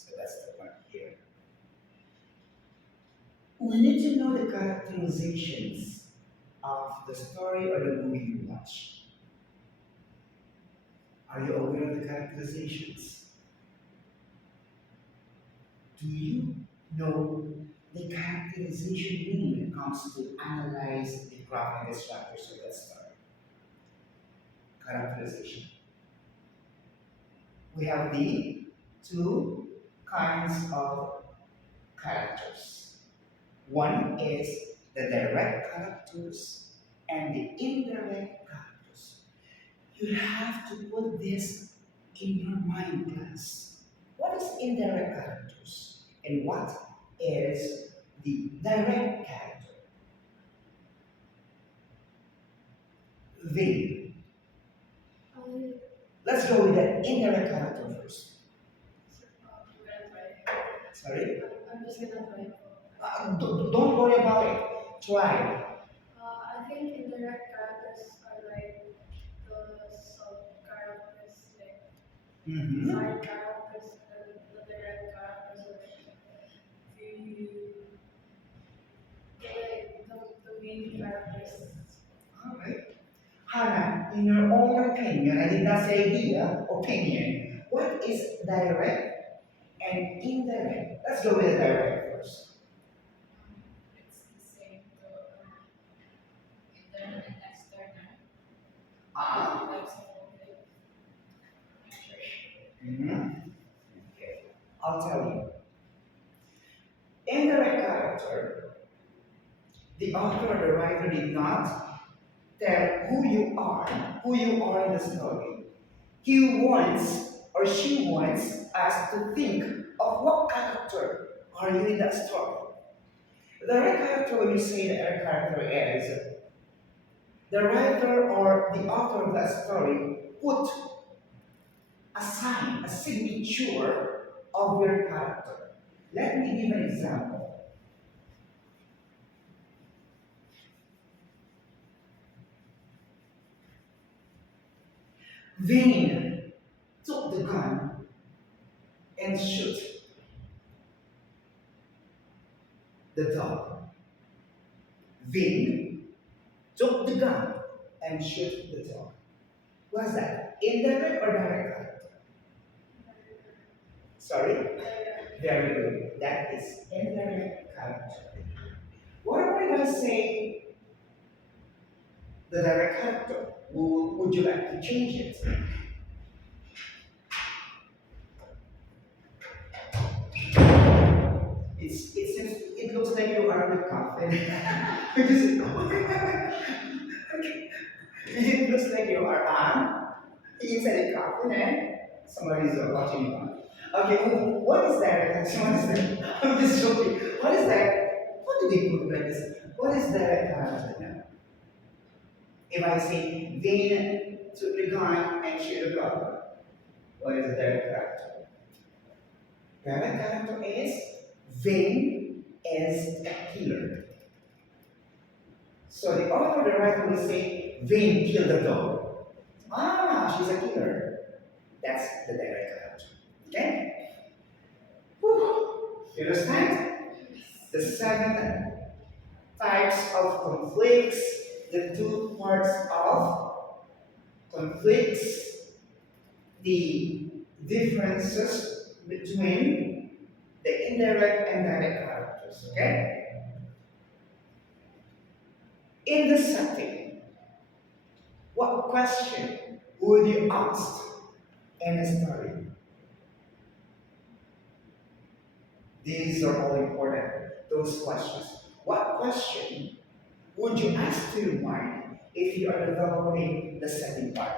So that's the point here. We need to know the characterizations of the story or the movie you watch. Are you aware of the characterizations? Do you know the characterization meaning when it comes to analyze the graph and the structures of that story? Characterization. We have the two kinds of characters. One is the direct characters and the indirect characters. You have to put this in your mind, class. What is indirect characters? And what is the direct character? The. Let's go with the indirect character first. Sorry? I'm just gonna try. Don't worry about it. Try. I think indirect characters are like the sub-characteristic, side characters, and the direct characters are the main characters. Alright. Hannah, in your own opinion, I did not say here, opinion, what is direct and indirect? Let's go with the direct first. It's the same to internal and external. That's mm-hmm. Okay. I'll tell you. Indirect character, the author or the writer did not tell who you are in the story. He wants or she wants us to think of what character are you in that story. The right character, when you say the right character is, the writer or the author of that story put a sign, a signature of your character. Let me give an example. Vane took the gun and shoot the dog. Vane took the gun and shoot the dog. What's that? Indirect or direct character? Sorry? Very good. That is indirect character. What about if I say the direct character? Would you like to change it? It looks like you are in a coffin. It looks like you are inside a coffin and somebody is watching you. Okay, what is that? Someone is there. I'm just joking. What is that? What did they put like this? What is that character? If I say Vane took the gun and shoot the dog, what is the direct character? Direct character is Vane is a killer. So the author or the writer will say Vane killed the dog. Ah, she's a killer. That's the direct character. Okay? Whew. You understand? The seven types of conflicts, the two parts of conflicts, the differences between the indirect and direct characters. Okay? In the setting, what question would you ask in a story? These are all important, those questions. What question would you ask to your mind if you are developing the setting part?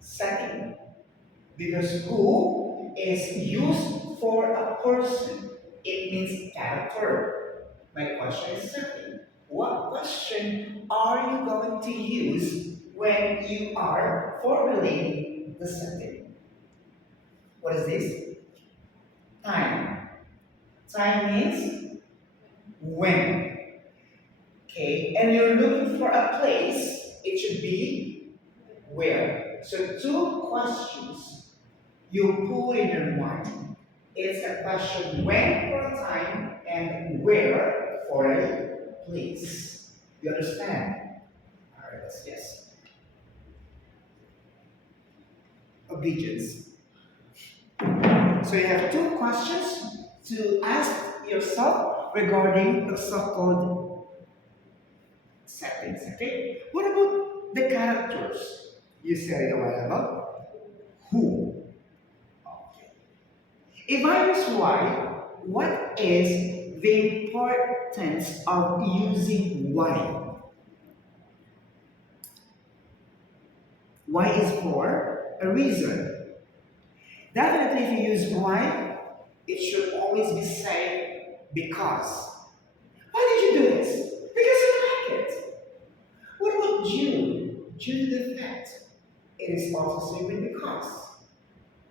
Setting. Because who is used for a person, it means character. My question is setting. What question are you going to use when you are formulating the setting? What is this? Time. Time means when. Okay, and you're looking for a place, it should be where. So two questions you put in your mind. It's a question when for a time and where for a place. You understand? Alright, yes. Obedience. So you have two questions to ask yourself regarding the so-called settings. Okay? What about the characters? You said it a while ago. Who? Okay. If I was why, what is the importance of using why? Why is for a reason. Definitely, if you use why, it should always be saying because. Why did you do this? Because you like it. What about due? Due to the fact. It is also simply because.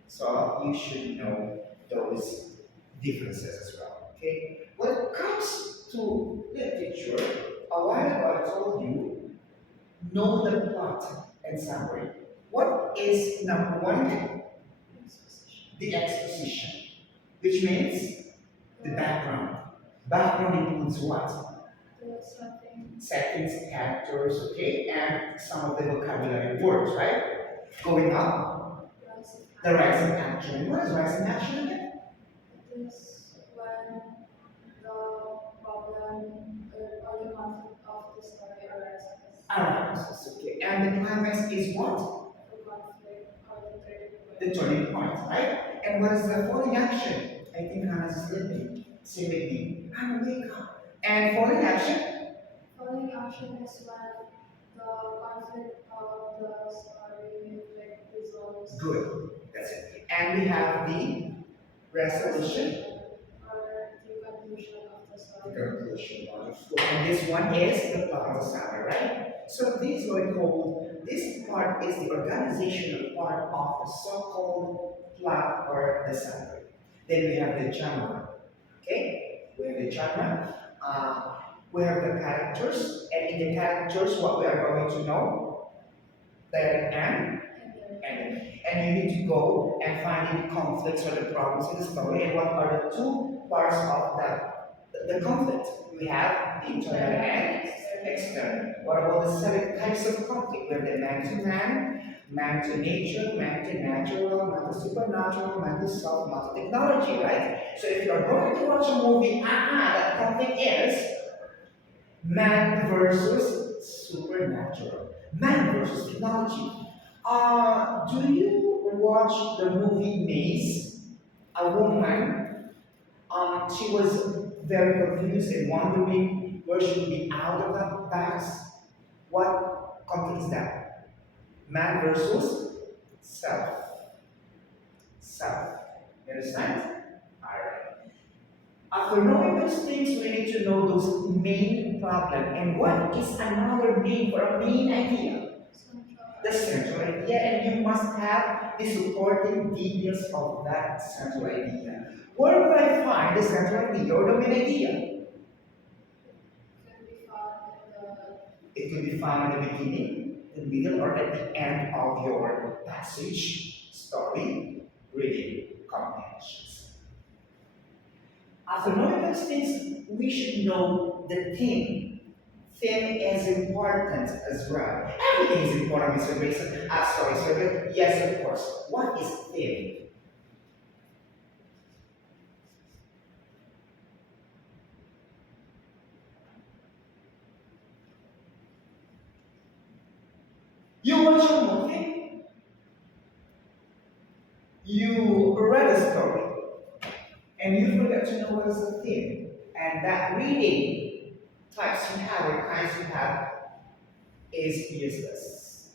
So you should know those differences as well. Okay? When it comes to literature, a while ago I told you, know the plot and summary. What is number one? The exposition, which means the background. Background includes what? Settings, characters, okay, and some of the vocabulary words, right? Going up, the rise in action. What is rise in action again? It is when the problem or the conflict of the story arises. Arises, okay. And the climax is what? The conflict or the turning point, right? And what is the falling action? I think Hannah's sleeping. Say with me, Hannah, wake up. And falling action? Falling action is when the conflict of the story like resolves. Good. That's it. And we have the resolution. Or the conclusion of the story. The conclusion. Wonderful. And this one is the plot of the summary, right? So this is what we call, this part is the organizational part of the so-called plot or the summary. Then we have the genre. Okay? We have the genre. We have the characters, and in the characters, what we are going to know, there and you need to go and find the conflicts or the problems in the story, and what are the two parts of the conflict. We have the internal and external. What about the seven types of conflict? We have the man to man to nature, man to natural, man to supernatural, man to self, man to technology, right? So if you're going to watch a movie, that conflict is man versus supernatural, man versus technology. Do you watch the movie Maze? A woman, she was very confused and wondering where she would be out of that box. What conflict is that? Man versus self. Self. You understand? Alright. After knowing those things, we need to know those main problem. And what is another name for a main idea? The central idea, and you must have the supporting details of that central idea. Where would I find the central idea or the main idea? It can be found in the beginning, the middle, or at the end of your passage, story, reading comprehensions. After knowing those things, we should know the theme. Theme is important as well. Everything is important, Mr. Grayson. Sorry, sir. Yes, of course. What is theme? You watch a movie, you read a story, and you forget to know what is the theme. And that reading types you have or kinds you have is useless.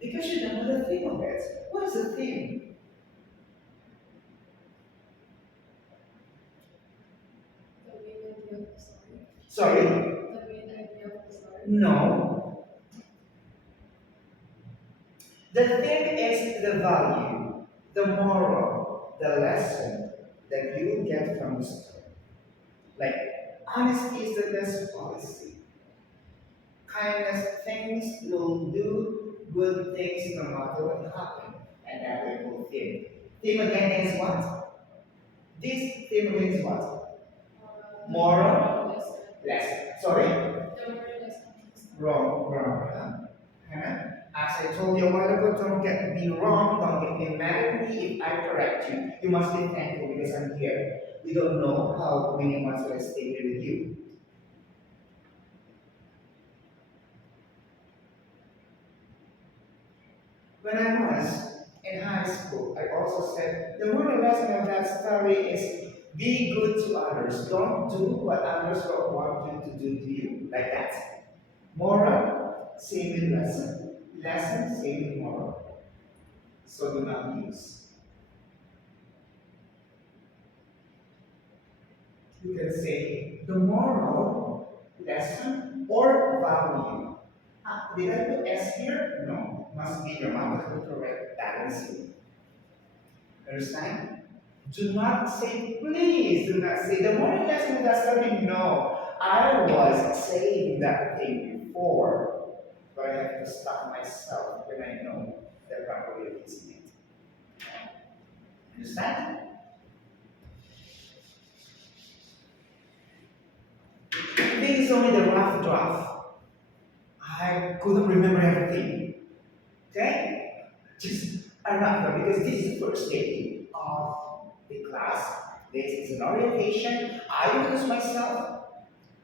Because you don't know the theme of it. What is the theme? The main idea of the story. Sorry? The main idea of the story. No. The theme is the value, the moral, the lesson that you will get from the story. Like, honesty is the best policy. Kindness things will do good things no matter what happens. And that will full theme. Theme again is what? This theme again is what? Moral lesson. Sorry? Wrong, wrong. Hannah? As I told you a while ago, don't get me wrong, don't get me mad at me if I correct you. You must be thankful because I'm here. We don't know how many months will I stay here with you. When I was in high school, I also said the moral lesson of that story is be good to others. Don't do what others don't want you to do to you. Like that. Moral, same with lesson. Lesson, same with moral. So do not use. You can say the moral lesson or value. Ah, did I put S here? No. Must be your mouth to correct that is it. Understand? Do not say, please do not say the moral lesson of that story. No. I was saying that thing before, but I have to stop myself when I know the proper way of using it. Understand? This is only the rough draft. I couldn't remember everything. Okay? Just a rough draft because this is the first day of the class. This is an orientation. I introduce myself.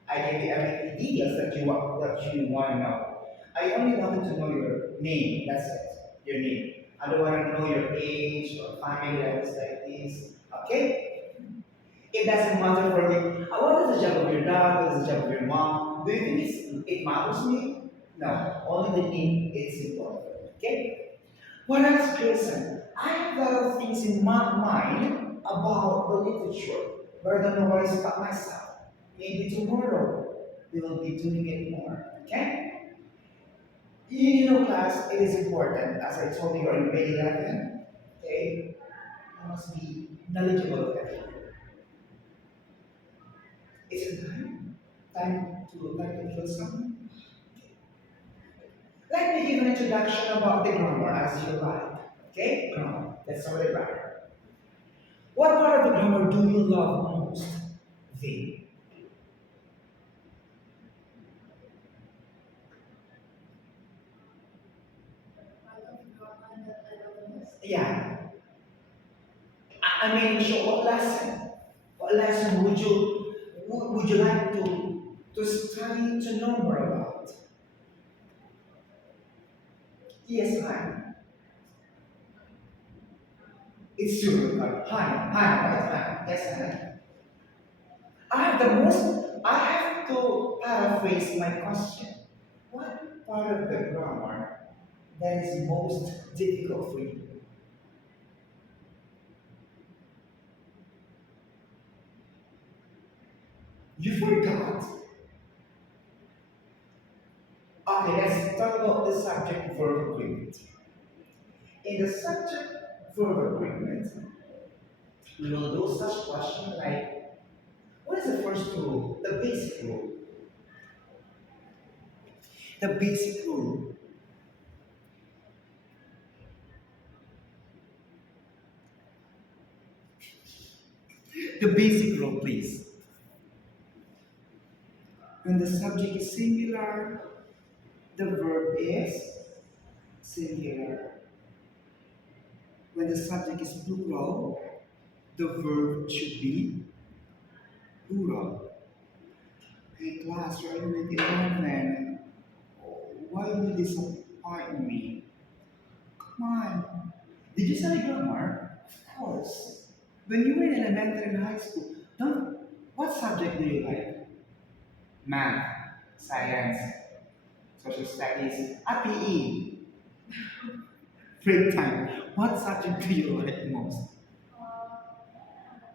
I give you every details that you want to know. I only wanted to know your name. That's it. Your name. I don't want to know your age or family like this. Okay? It doesn't matter for me. What is the job of your dad? What is the job of your mom? Do you think it matters to me? No. Only the name is important. Okay? What else, Jason? I have a lot of things in my mind about the literature, but I don't know where to stop myself. Maybe tomorrow we will be doing it more. Okay? You know, class, it is important. As I told you, you're in grade 11. Okay? You must be knowledgeable of everything. Is it time? Time to kill something? Let me give an introduction about the grammar as you like. Okay? Grammar. Let's start with the grammar. What part of the grammar do you love most? The. Yeah. I mean, so what lesson? What lesson would you like to study to know more about? Yes, hi. It's you. Hi, right? Hi. Yes, hi. I have to paraphrase my question. What part of the grammar that is most difficult for you? You forgot. Okay, let's talk about the subject verb agreement. In the subject verb agreement, we will do such question like, what is the first rule? The basic rule. The basic rule. The basic rule, please. When the subject is singular, the verb is singular. When the subject is plural, the verb should be plural. Hey class, you're in the 11. Why you disappoint me? Come on. Did you study grammar? Of course. When you were in elementary and high school, don't, what subject do you like? Math, science, social studies, PE, free time. What subject do you like most?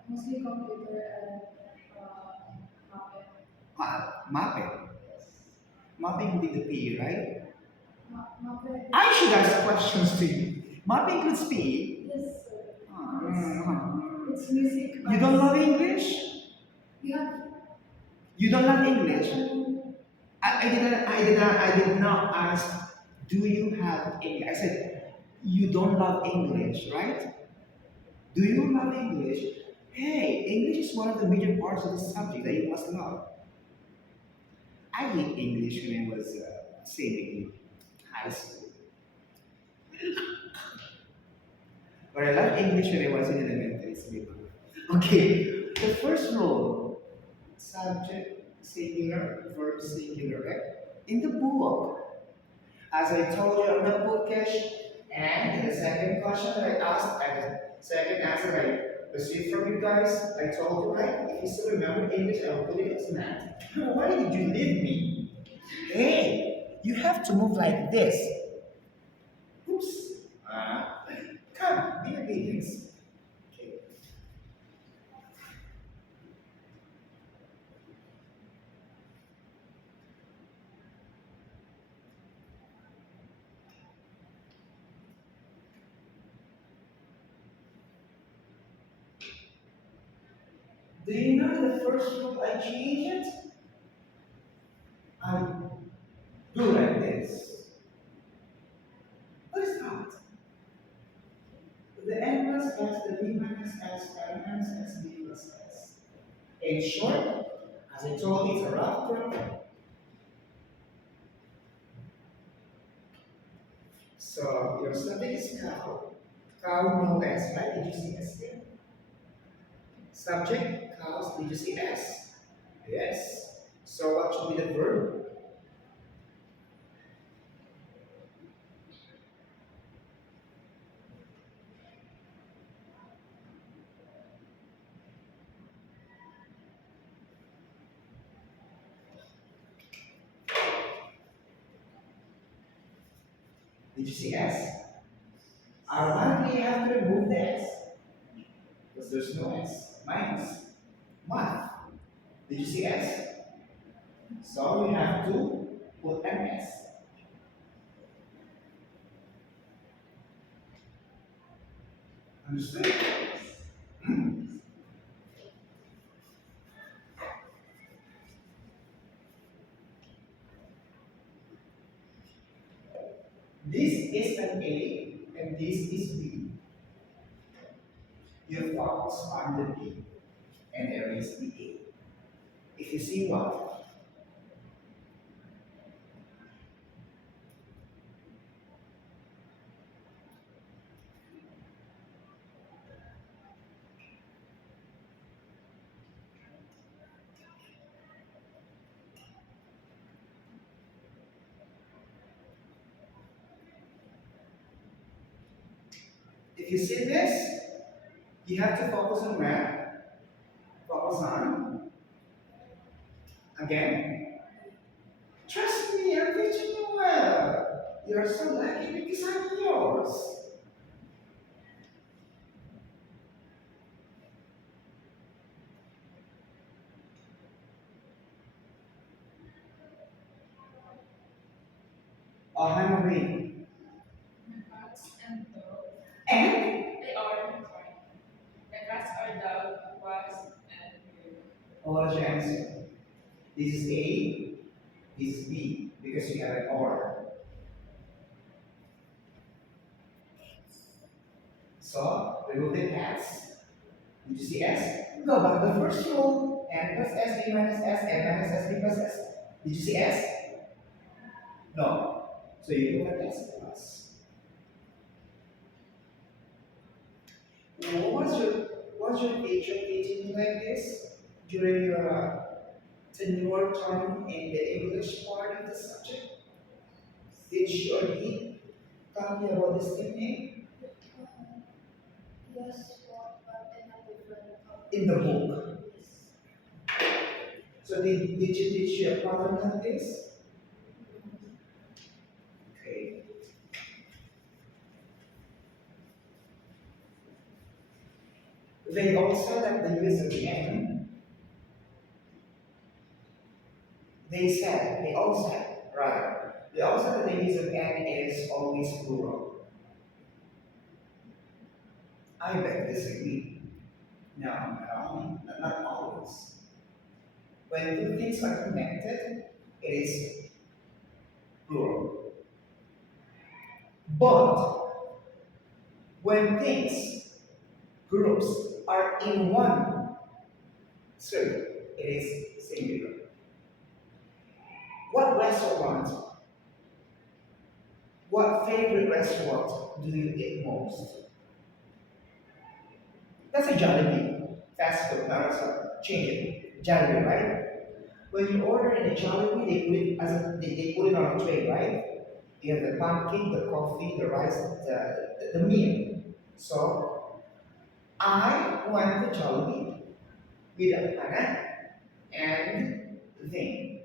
Mostly computer and mapping. Mapping with the P, right? I should ask questions to you. Mapping includes P. Yes, sir. It's music. You don't love English? Yeah. You don't love English? I did not ask, do you have English? I said, you don't love English, right? Do you love English? Hey, English is one of the major parts of the subject that you must love. I hate English when I was say in high school, but I love English when I was in elementary school. Okay, the first rule, subject singular, verb singular, right? In the book. As I told you, I'm not bookish. And in the second question that I asked, and the second answer I received from you guys, I told you, right? If you still remember English, I will put it as math. Why did you leave me? Hey, you have to move like this. Oops. Uh, Come, be obedient. Okay. Do you know the first rule I changed it? I do like this. What is that? The n plus s, the b minus s, n minus s, b plus s. In short, as I told you, it's a rough term. So your subject is cow. Cow, no s, right? Did you see s there? Subject, cows, did you see s? Yes. So what should be the verb? Did you see s? Ironically, you have to remove the s because there's no s. Minus. Math. Did you see s? So we have to put an s. Understood? This is an A and this is B. You focus on the B and erase the A. If you see what? If you see this, you have to focus on where? Focus on, again, trust me, I'm teaching you well. You're so lucky because I'm yours. Oh, I'm reading. And? Oh, what's your answer? This is A, this is B, because we have an or. So, remove the cats. Did you see S? Go back to the first rule. N plus S, B minus S, N minus S, B plus S. Did you see S? No. So you put an S plus. What was your teacher teaching you like this during your tenure term in the English part of the subject? Did she or he tell you about this technique in the book? So did you teach you a pattern like this? Okay. They also like the use of the N. They all said, rather, they also said that the use of N is always plural. I beg to disagree. No, not always. When two things are connected, it is plural. But when things, groups, are in one circle, it is singular. What restaurant, what favorite restaurant do you eat most? That's a Jollibee. Fast food, now it's change it. Jollibee, right? When you order in a Jollibee, they put it they put it on a tray, right? You have the pancake, the coffee, the rice, the meal. So I went to Jollibee with Hannah and then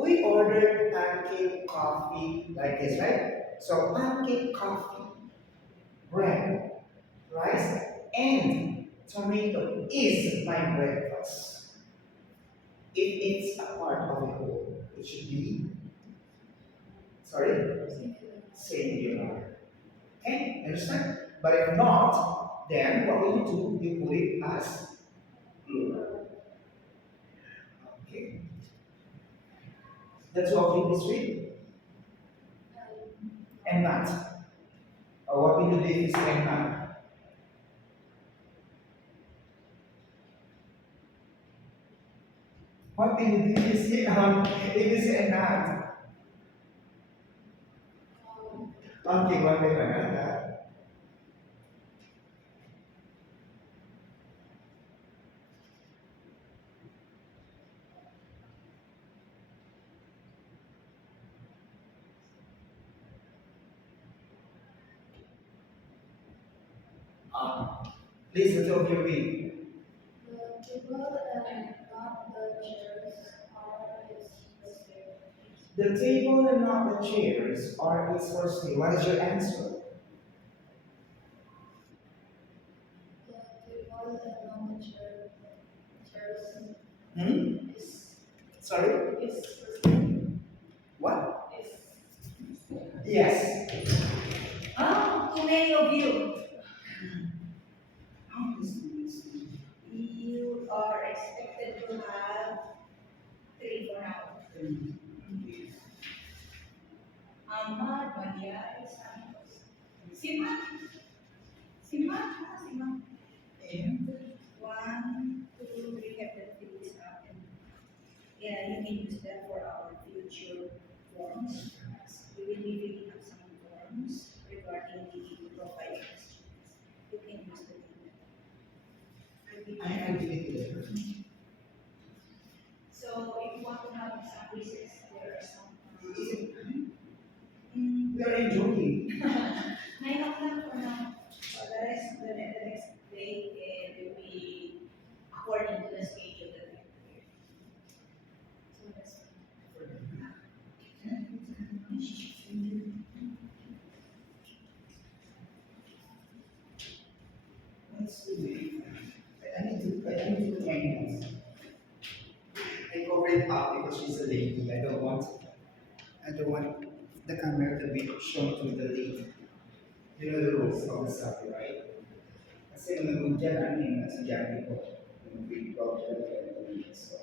we ordered pancake, coffee like this, right? So pancake, coffee, bread, rice, and tomato is my breakfast. If it's a part of a whole, it should be, sorry, singular. Okay, understand? But if not, then what will you do? You put it as plural. Okay, that's what we this week. And not. Or what we do is and not. What we do is it is and not. Okay, one by one. Please, the two of you read. The table and not the chairs are is the same. The table and not the chairs are is for sale. What is your answer? The table and not the chairs Hmm? is Sorry? is the same. What? Is Yes. Oh, too many of you. How is this? You are expected to have three for now. Ahmad, Maria, and Santos. Siman. Siman. Siman. And One, two, we have the things up. And yeah, you can use that for our future forms. We will be filling up some forms regarding the profile questions. You can use the link. I deleted it. So if you want to have some quizzes, there are some. Is it? Mm, We are enjoying. 9 o'clock for now. The rest, the next day, will be according to the schedule that we prepare. So that's Let's do it. I need to hang this. I cover it up because she's a lady. I don't want the camera to be shown to the lady. You know the rules of the subway, right? Kasi nung dyan ano yung nasa Jackie ko, yung grade 12 siya, so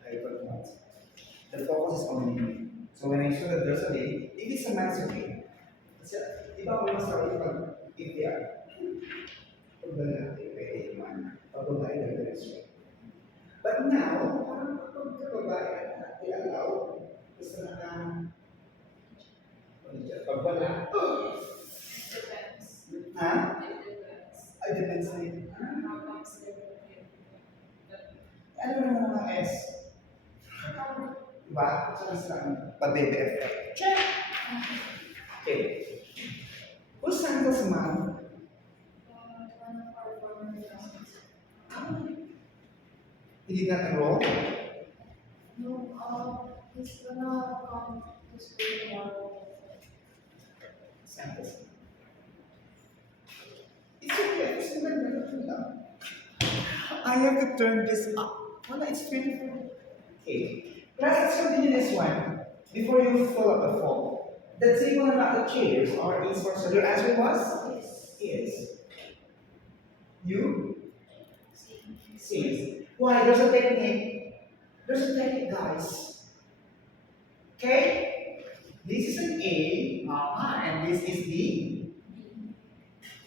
I don't want. The focus is on me. So when I show that there's a lady, if it's a man, it's okay. Kasi, di ba ako mas sorry pag if they are, pag lalaki, pwede man. Pag babae, they're straight. But now, parang kapag babae, they allow, basta naka, pag wala, depends. ha? It depends. Ay, depends na yun. How comes they will feel. Ano naman ang mga S? Diba? So, isa lang, pa-baby effect. Check! Okay. Who's Santa's mom? One of our former classmates. He did not enroll? No, he's gonna come to school tomorrow. Santa's mom. It's okay. It's not. I have to turn this up. Wala, it's 24. Okay. Let's continue this one. Before you fill up the form. The table and not the chairs are is for so your answer was? Is. You? See. Since. Why? There's a technique. There's a technique, guys. Okay? This is an A, and this is the.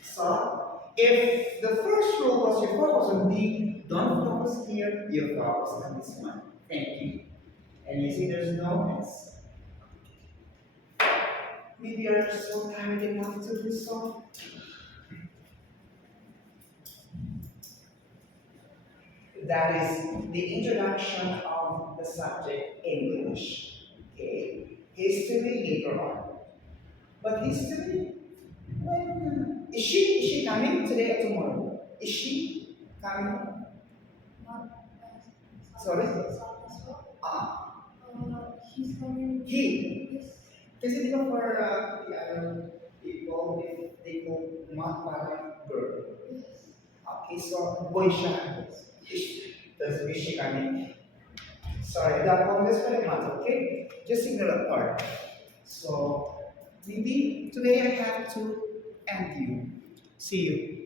So, if the first rule was you focus on B, don't focus here, you focus on this one. Thank you. And you see there's no S. Maybe you're so tired enough to do so. That is the introduction of the subject English. Okay? History later on. But history, when is she coming today or tomorrow? Is she coming? Not Sorry? Sabaswap. Ah, He's coming. he. Yes. Kasi di ba for the other people, if they go mat parang girl. Yes. Okay, so boy siya. Is she coming? Sorry, that one is very much, okay? Just ignore that part. So maybe today I have to end you. See you.